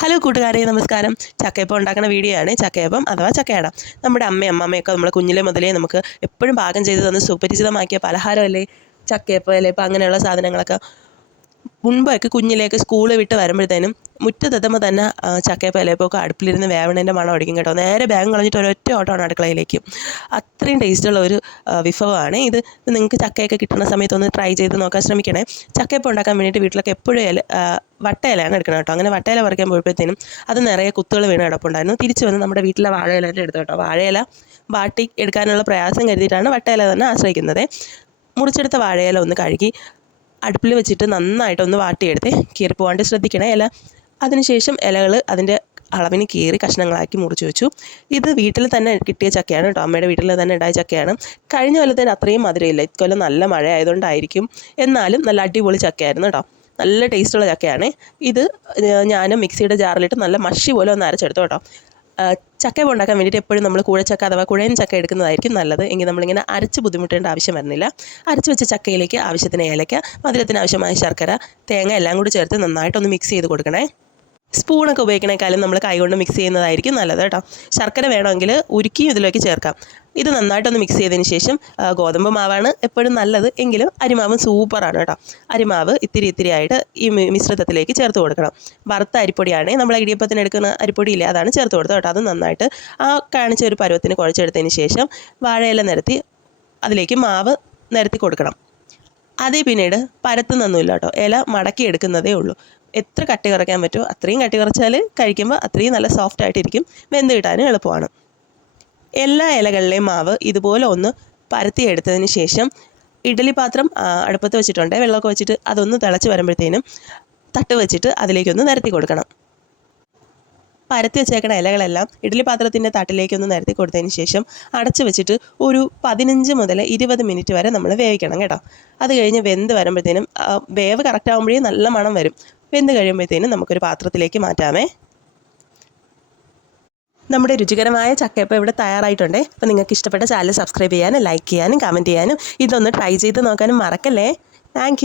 Hello കൂട്ടുകാരെ, നമസ്കാരം. ചക്കയപ്പം ഉണ്ടാക്കുന്ന വീഡിയോ ആണ്. ചക്കയപ്പം അഥവാ ചക്കയട. നമ്മുടെ അമ്മയൊക്കെ നമ്മൾ കുഞ്ഞിലെ മുതലേ നമുക്ക് എപ്പോഴും പാകം ചെയ്ത് തന്ന് സുപരിചിതമാക്കിയ പലഹാരമല്ലേ ചക്കയപ്പം, ഇപ്പം അങ്ങനെയുള്ള സാധനങ്ങളൊക്കെ. മുൻപൊക്കെ കുഞ്ഞിലേക്ക് സ്കൂൾ വിട്ട് വരുമ്പോഴത്തേനും മുറ്റത്തെത്തുമ്പോൾ തന്നെ ചക്കയപ്പം ഇലയപ്പമൊക്കെ അടുപ്പിലിരുന്ന് വേവണേൻ്റെ മണം അടിക്കും കേട്ടോ. നേരെ ബാഗ് കളഞ്ഞിട്ട് ഒരൊറ്റ ഓട്ടമാണ് അടുക്കളയിലേക്ക്. അത്രയും ടേസ്റ്റുള്ള ഒരു വിഭവമാണ് ഇത്. നിങ്ങൾക്ക് ചക്കയൊക്കെ കിട്ടുന്ന സമയത്ത് ഒന്ന് ട്രൈ ചെയ്ത് നോക്കാൻ ശ്രമിക്കണേ. ചക്കയപ്പം ഉണ്ടാക്കാൻ വേണ്ടിയിട്ട് വീട്ടിലൊക്കെ എപ്പോഴും വട്ടയിലാണ് എടുക്കണം കേട്ടോ. അങ്ങനെ വട്ടയില പറിക്കാൻ പോയപ്പോഴത്തേനും അത് നിറയെ കുത്തുകൾ വീണ് കിടപ്പുണ്ടായിരുന്നു. തിരിച്ചു വന്ന് നമ്മുടെ വീട്ടിലെ വാഴയില എടുത്തു കേട്ടോ. വാഴയില വാട്ടി എടുക്കാനുള്ള പ്രയാസം കരുതിയിട്ടാണ് വട്ടയില തന്നെ ആശ്രയിക്കുന്നത്. മുറിച്ചെടുത്ത വാഴയില ഒന്ന് കഴുകി അടുപ്പിൽ വെച്ചിട്ട് നന്നായിട്ടൊന്ന് വാട്ടിയെടുത്ത് കീറിപ്പോവാണ്ട് ശ്രദ്ധിക്കണേ ഇല. അതിനുശേഷം ഇലകൾ അതിൻ്റെ അളവിന് കീറി കഷ്ണങ്ങളാക്കി മുറിച്ച് വെച്ചു. ഇത് വീട്ടിൽ തന്നെ കിട്ടിയ ചക്കയാണ് കേട്ടോ. അമ്മയുടെ വീട്ടിൽ തന്നെ ഉണ്ടായ ചക്കയാണ്. കഴിഞ്ഞ കൊല്ലത്തിന് അത്രയും മധുരമില്ല. ഇക്കൊല്ലം നല്ല മഴ ആയതുകൊണ്ടായിരിക്കും. എന്നാലും നല്ല അടിപൊളി ചക്കയായിരുന്നു കേട്ടോ. നല്ല ടേസ്റ്റുള്ള ചക്കയാണ് ഇത്. ഞാൻ മിക്സിയുടെ ജാറിലിട്ട് നല്ല മഷി പോലെ ഒന്ന് അരച്ചെടുത്തു കേട്ടോ. ചക്കയപ്പം ഉണ്ടാക്കാൻ വേണ്ടിയിട്ട് എപ്പോഴും നമ്മൾ കൂഴച്ചക്ക അഥവാ കുഴയൻ ചക്ക എടുക്കുന്നതായിരിക്കും നല്ലത്. എങ്കിൽ നമ്മളിങ്ങനെ അരച്ച് ബുദ്ധിമുട്ടേണ്ട ആവശ്യം വരുന്നില്ല. അരച്ച് വെച്ച ചക്കയിലേക്ക് ആവശ്യത്തിന് ഏലക്ക, മധുരത്തിന് ആവശ്യമായ ശർക്കര, തേങ്ങ എല്ലാം കൂടി ചേർത്ത് നന്നായിട്ടൊന്ന് മിക്സ് ചെയ്ത് കൊടുക്കണേ. സ്പൂണൊക്കെ ഉപയോഗിക്കണേക്കാളും നമ്മൾ കൈകൊണ്ട് മിക്സ് ചെയ്യുന്നതായിരിക്കും നല്ലത് കേട്ടോ. ശർക്കര വേണമെങ്കിൽ ഉരുക്കിയും ഇതിലേക്ക് ചേർക്കാം. ഇത് നന്നായിട്ടൊന്ന് മിക്സ് ചെയ്തതിന് ശേഷം ഗോതമ്പ് മാവാണ് എപ്പോഴും നല്ലത്, എങ്കിലും അരിമാവും സൂപ്പറാണ് കേട്ടോ. അരിമാവ് ഇത്തിരി ആയിട്ട് ഈ മിശ്രിതത്തിലേക്ക് ചേർത്ത് കൊടുക്കണം. വറുത്ത അരിപ്പൊടിയാണ്, നമ്മൾ ഇടിയപ്പത്തിന് എടുക്കുന്ന അരിപ്പൊടിയില്ലേ, അതാണ് ചേർത്ത് കൊടുത്തത് കേട്ടോ. അത് നന്നായിട്ട് കാണിച്ച ഒരു പരുവത്തിന് കുഴച്ചെടുത്തതിന് ശേഷം വാഴയില നിരത്തി അതിലേക്ക് മാവ് നിരത്തി കൊടുക്കണം. അതേ പിന്നീട് പരത്തുന്നൊന്നുമില്ല കേട്ടോ. ഇല മടക്കി എടുക്കുന്നതേ ഉള്ളൂ. എത്ര കട്ടി കുറയ്ക്കാൻ പറ്റുമോ അത്രയും കട്ടി കുറച്ചാൽ കഴിക്കുമ്പോൾ അത്രയും നല്ല സോഫ്റ്റ് ആയിട്ടിരിക്കും. വെന്ത് കിട്ടാനും എളുപ്പമാണ്. എല്ലാ ഇലകളിലെയും മാവ് ഇതുപോലെ ഒന്ന് പരത്തിയെടുത്തതിന് ശേഷം ഇഡ്ഡലി പാത്രം അടുപ്പത്ത് വെച്ചിട്ടുണ്ട്. വെള്ളമൊക്കെ വെച്ചിട്ട് അതൊന്ന് തിളച്ച് വരുമ്പോഴത്തേനും തട്ട് വെച്ചിട്ട് അതിലേക്കൊന്ന് നിരത്തി കൊടുക്കണം. പരത്തി വെച്ചേക്കണ ഇലകളെല്ലാം ഇഡ്ഡലി പാത്രത്തിൻ്റെ തട്ടിലേക്കൊന്ന് നിരത്തി കൊടുത്തതിന് ശേഷം അടച്ചു വെച്ചിട്ട് ഒരു 15 മുതൽ 20 മിനിറ്റ് വരെ നമ്മൾ വേവിക്കണം കേട്ടോ. അത് കഴിഞ്ഞ് വെന്ത് വരുമ്പോഴത്തേനും വേവ് കറക്റ്റ് ആകുമ്പോഴേ നല്ല മണം വരും. വെന്ത് കഴിയുമ്പോഴത്തേനും നമുക്കൊരു പാത്രത്തിലേക്ക് മാറ്റാമേ. നമ്മുടെ രുചികരമായ ചക്കയപ്പം ഇവിടെ തയ്യാറായിട്ടുണ്ട്. അപ്പോൾ നിങ്ങൾക്ക് ഇഷ്ടപ്പെട്ട ചാനൽ സബ്സ്ക്രൈബ് ചെയ്യാനും ലൈക്ക് ചെയ്യാനും കമൻറ്റ് ചെയ്യാനും ഇതൊന്ന് ട്രൈ ചെയ്ത് നോക്കാനും മറക്കല്ലേ. താങ്ക്